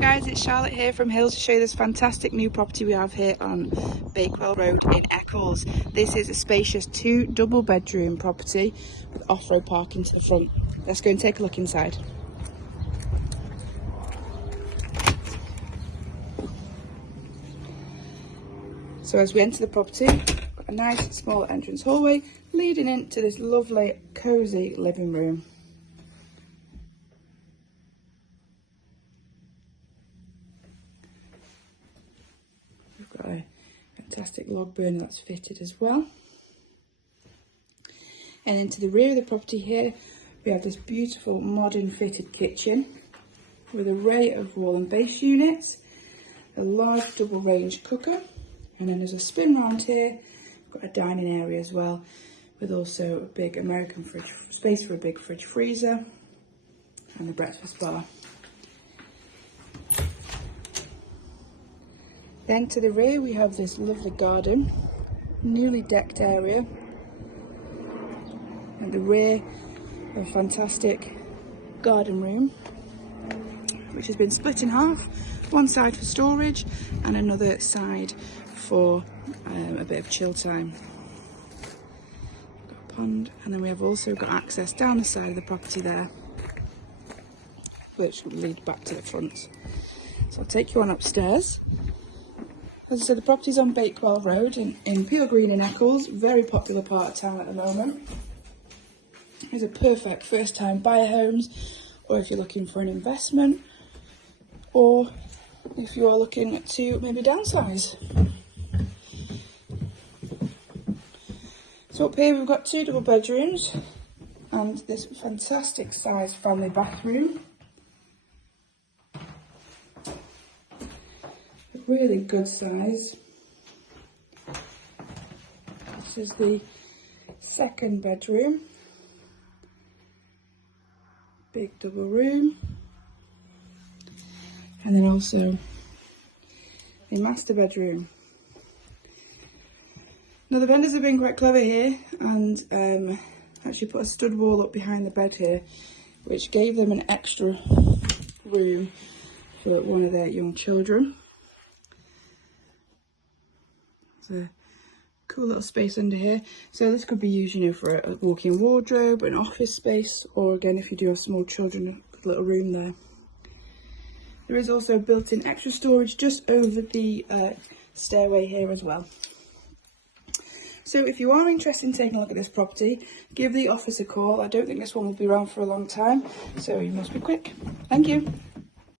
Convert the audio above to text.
guys, it's Charlotte here from Hills to show you this fantastic new property we have here on Bakewell Road in Eccles. This is a spacious 2 double bedroom property with off-road parking to the front. Let's go and take a look inside. So as we enter the property, got a nice small entrance hallway leading into this lovely cosy living room. We've got a fantastic log burner that's fitted as well. And into the rear of the property here, we have this beautiful modern fitted kitchen with an array of wall and base units, a large double range cooker, and then there's a spin round here. We've got a dining area as well, with also a big American fridge, space for a big fridge freezer, and the breakfast bar. Then to the rear we have this lovely garden, newly decked area. At the rear, a fantastic garden room, which has been split in half. One side for storage and another side for a bit of chill time. Got a pond, and then we have also got access down the side of the property there, which will lead back to the front. So I'll take you on upstairs. As I said, the property's on Bakewell Road in Peel Green in Eccles, very popular part of town at the moment. It's a perfect first time buyer homes, or if you're looking for an investment, or if you are looking to maybe downsize. So up here we've got 2 double bedrooms and this fantastic sized family bathroom. Really good size. This is the 2nd bedroom. Big double room. And then also a master bedroom. Now the vendors have been quite clever here and actually put a stud wall up behind the bed here, which gave them an extra room for one of their young children. There's a cool little space under here. So this could be used, you know, for a walk-in wardrobe, an office space, or again if you do have small children, a little room there. There is also built-in extra storage just over the stairway here as well. So if you are interested in taking a look at this property, give the office a call. I don't think this one will be around for a long time, so you must be quick. Thank you.